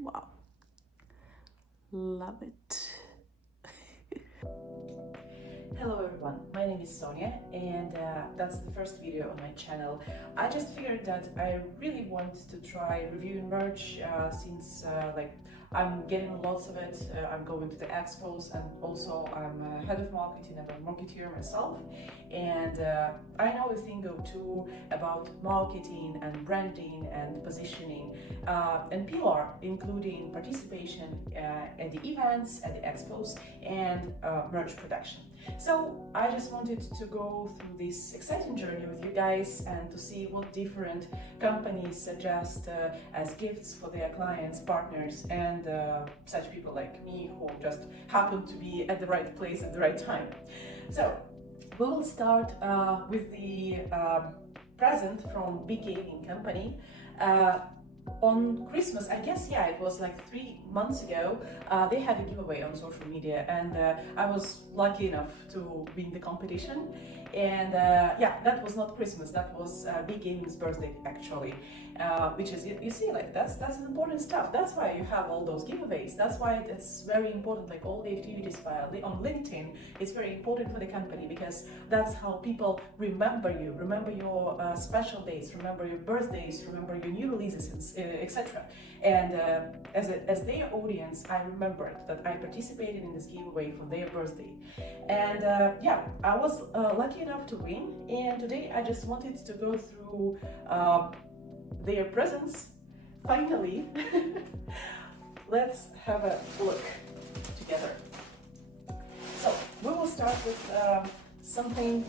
Wow, love it. Hello everyone, my name is Sonia and that's the first video on my channel. I just figured that I really want to try reviewing merch since I'm getting lots of it. I'm going to the expos and also I'm head of marketing and a marketeer myself, and I know a thing or two about marketing and branding and positioning and PR, including participation at the events, at the expos, and merch production. So I just wanted to go through this exciting journey with you guys and to see what different companies suggest as gifts for their clients, partners, and such people like me who just happen to be at the right place at the right time. So we will start with the present from Bgaming company. On Christmas, I guess, yeah, it was like 3 months ago, they had a giveaway on social media, and I was lucky enough to win the competition. And yeah, that was not Christmas, that was Bgaming's birthday actually, which is, you see, like that's an important stuff. That's why you have all those giveaways. That's why it's very important, like all the activities on LinkedIn, it's very important for the company, because that's how people remember you, remember your special days, remember your birthdays, remember your new releases, etc. And as their audience, I remembered that I participated in this giveaway for their birthday. And yeah, I was lucky enough to win, and today I just wanted to go through their presents. Finally, let's have a look together. So we will start with something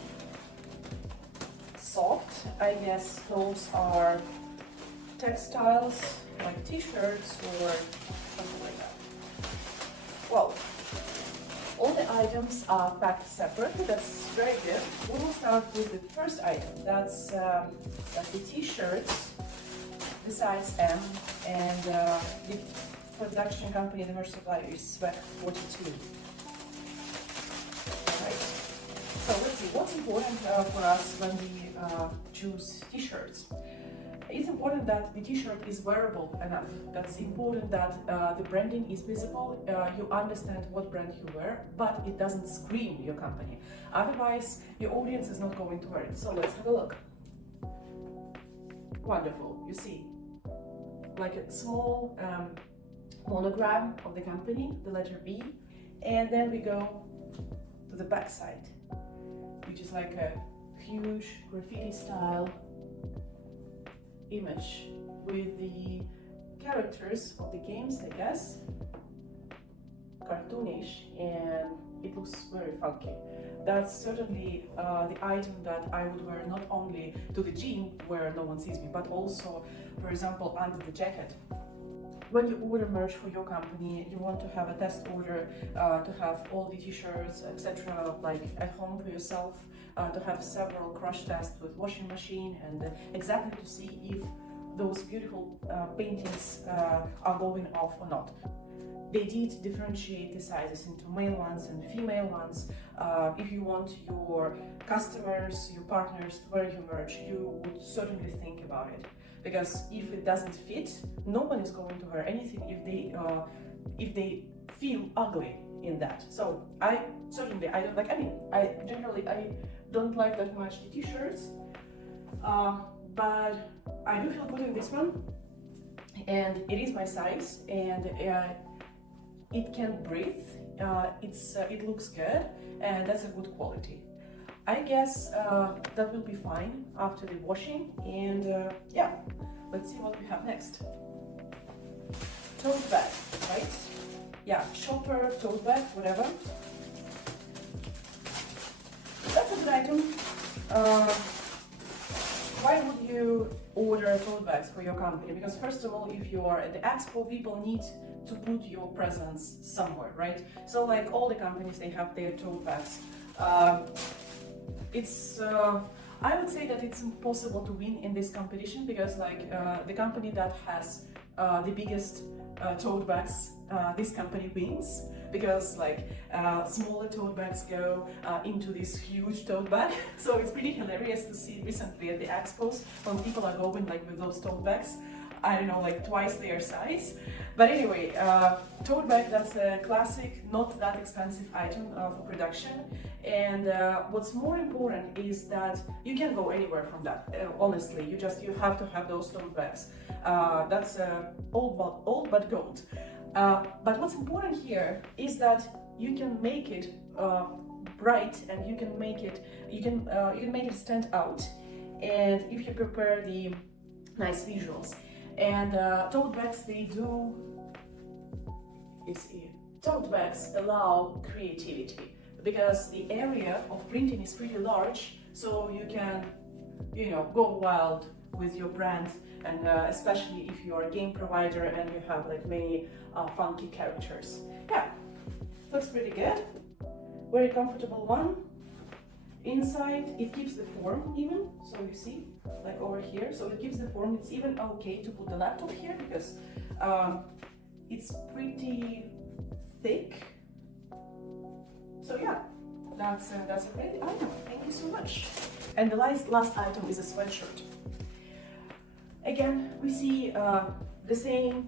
soft. I guess those are textiles, like t-shirts or something like that. Well, all the items are packed separately. That's very good. We will start with the first item. That's the t-shirts, the size M, and the production company, the merch supplier is Sweat 42. Alright, so let's see what's important for us when we choose t-shirts. It's important that the t-shirt is wearable enough. That's important that the branding is visible. You understand what brand you wear, but it doesn't scream your company. Otherwise, your audience is not going to wear it. So let's have a look. Wonderful. You see, like a small monogram of the company, the letter B, and then we go to the back side, which is like a huge graffiti style image with the characters of the games, I guess, cartoonish, and it looks very funky. That's certainly the item that I would wear not only to the gym where no one sees me, but also, for example, under the jacket. When you order merch for your company, you want to have a test order, to have all the t-shirts, etc., like at home for yourself, to have several crush tests with washing machine, and exactly to see if those beautiful paintings are going off or not. They did differentiate the sizes into male ones and female ones. If you want your customers, your partners to wear your merch, you would certainly think about it. Because if it doesn't fit, no one is going to wear anything if they feel ugly in that. So I don't like. I generally don't like that much the t-shirts, but I do feel good in this one, and it is my size, and it can breathe. It looks good, and that's a good quality. I guess that will be fine after the washing, and yeah, let's see what we have next. Tote bag, right? Yeah, shopper, tote bag, whatever. That's a good item. Why would you order tote bags for your company? Because first of all, if you are at the expo, people need to put your presence somewhere, right? So like all the companies, they have their tote bags. I would say that it's impossible to win in this competition, because like the company that has the biggest tote bags, this company wins, because like smaller tote bags go into this huge tote bag. So it's pretty hilarious to see recently at the expos when people are going like with those tote bags, I don't know, like twice their size. But anyway, tote bag, that's a classic, not that expensive item for production. And what's more important is that you can go anywhere from that. Honestly, you have to have those tote bags. That's old but gold. But what's important here is that you can make it bright, and you can make it stand out. And if you prepare the nice visuals, and tote bags, tote bags allow creativity because the area of printing is pretty large, so you can, go wild with your brand, and especially if you're a game provider and you have like many funky characters. Yeah, looks pretty good. Very comfortable one. Inside, it keeps the form even, so you see, like over here, so it keeps the form. It's even okay to put the laptop here because it's pretty thick. So yeah, that's a great item. Thank you so much. And the last item is a sweatshirt. Again, we see the same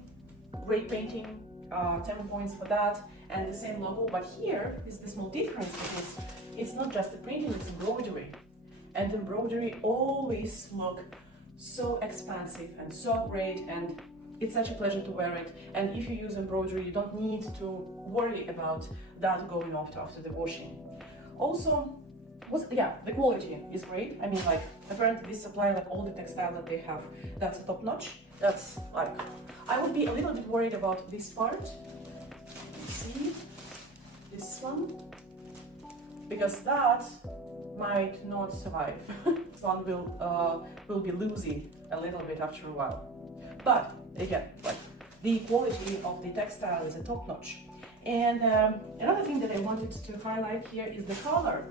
great painting, 10 points for that, and the same logo, but here is the small difference because it's not just the printing, it's embroidery. And embroidery always look so expansive and so great, and it's such a pleasure to wear it. And if you use embroidery, you don't need to worry about that going off after the washing. Also, the quality is great. I mean, like, apparently this supply, like all the textile that they have, that's top notch. That's like, I would be a little bit worried about this part. See, this one, because that might not survive. This one will be loosey a little bit after a while. But again, like, the quality of the textile is a top notch. And another thing that I wanted to highlight here is the color.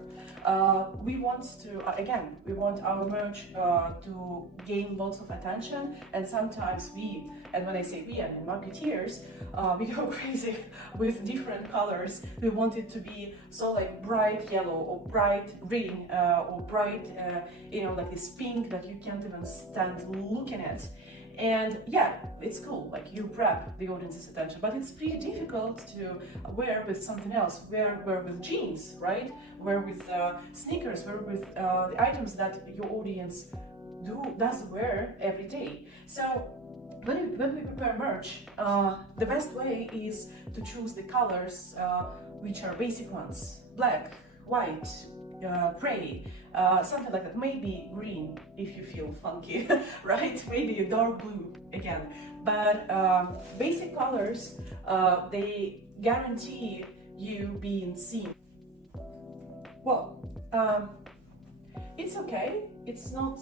We want our merch to gain lots of attention, and sometimes and when I say we, I mean marketeers, we go crazy with different colors. We want it to be so like bright yellow or bright green or bright, like this pink that you can't even stand looking at. And yeah, it's cool, like you grab the audience's attention, but it's pretty difficult to wear with something else. Wear with jeans, right? Wear with sneakers, wear with the items that your audience does wear every day. So when we prepare merch, the best way is to choose the colors which are basic ones: black, white, gray, something like that. Maybe green if you feel funky, right? Maybe a dark blue again. But basic colors, they guarantee you being seen. Well, it's okay. It's not.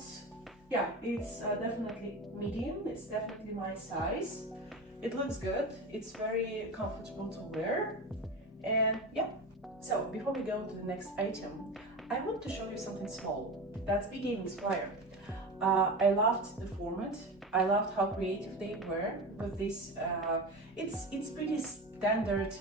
Yeah, it's definitely medium. It's definitely my size. It looks good. It's very comfortable to wear, and yeah. So before we go to the next item, I want to show you something small. That's Bgaming's flyer. I loved the format. I loved how creative they were with this. It's pretty standard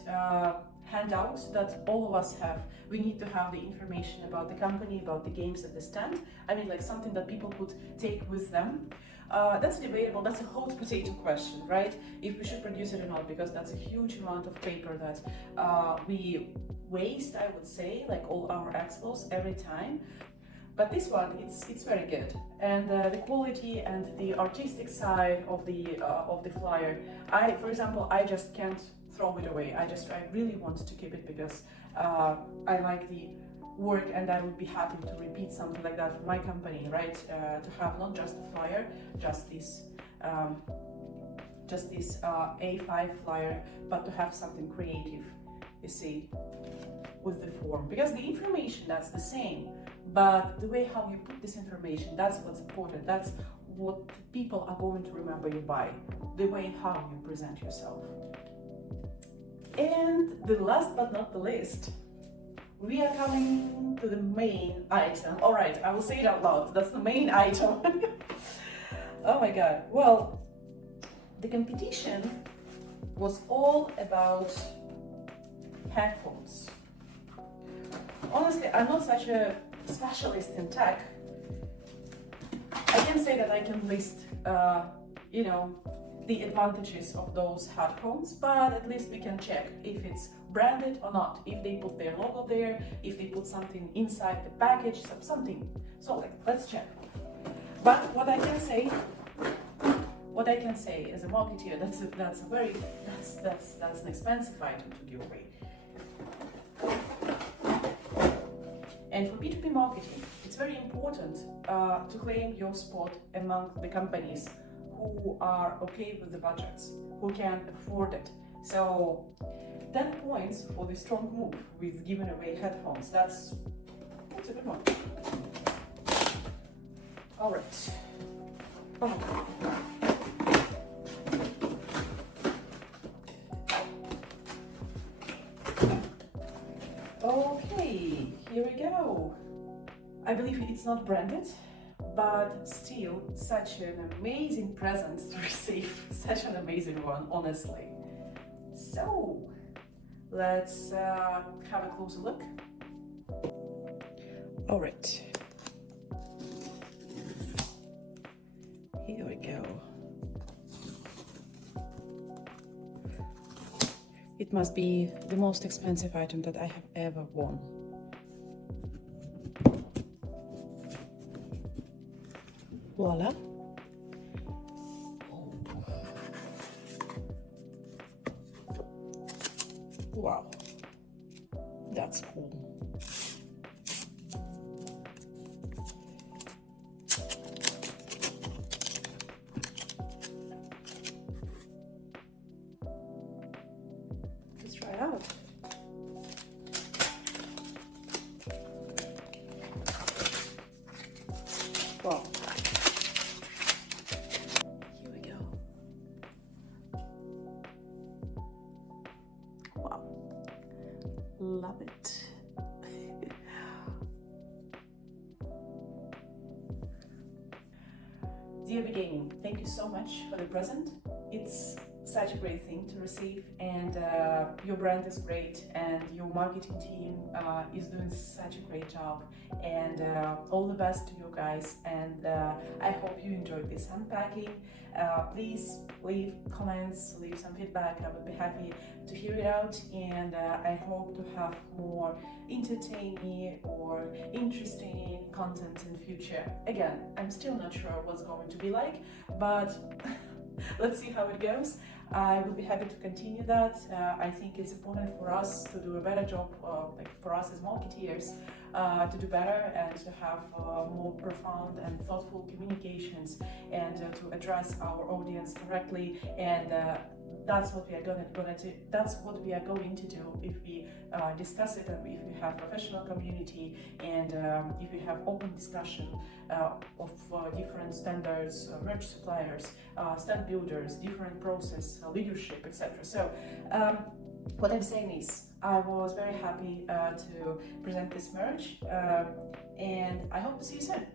handout that all of us have. We need to have the information about the company, about the games at the stand. I mean, like something that people could take with them. That's debatable. That's a hot potato question, right? If we should produce it or not, because that's a huge amount of paper that we waste, I would say, like all our expos every time. But this one, it's very good, and the quality and the artistic side of the flyer. For example, I just can't throw it away. I really want to keep it because I like the work, and I would be happy to repeat something like that for my company, right? To have not just a flyer, just this A5 flyer, but to have something creative, you see, with the form. Because the information, that's the same, but the way how you put this information, that's what's important. That's what people are going to remember you by, the way how you present yourself. And the last but not the least, we are coming to the main item. All right, I will say it out loud. That's the main item. Oh my God. Well, the competition was all about headphones. Honestly, I'm not such a specialist in tech. I can say that I can list, the advantages of those headphones, but at least we can check if it's branded or not, if they put their logo there, if they put something inside the package, something. So let's check. But what I can say as a marketeer, that's an expensive item to give away. And for B2B marketing, it's very important to claim your spot among the companies who are okay with the budgets, who can afford it. So 10 points for the strong move with giving away headphones. That's a good one. All right. Okay, here we go. I believe it's not branded, but still such an amazing present to receive, such an amazing one, honestly. So let's have a closer look. All right, here we go. It must be the most expensive item that I have ever won. Voila. Oh. Wow, that's cool. Let's try it out. Wow. Here we go. Wow. Love it. Dear Bgaming, thank you so much for the present. It's such a great thing to receive, and your brand is great, and your marketing team is doing such a great job, and all the best to you guys, and I hope you enjoyed this unpacking. Please leave comments, leave some feedback. I would be happy to hear it out, and I hope to have more entertaining or interesting content in future. Again, I'm still not sure what's going to be like, but let's see how it goes. I will be happy to continue that. I think it's important for us to do a better job, for us as marketeers, to do better and to have more profound and thoughtful communications, and to address our audience correctly. And that's what we are going to do. That's what we are going to do if we discuss it, and if we have professional community, and if we have open discussion of different standards, merch suppliers, stand builders, different process, leadership, etc. So what I'm saying is, I was very happy to present this merch, and I hope to see you soon.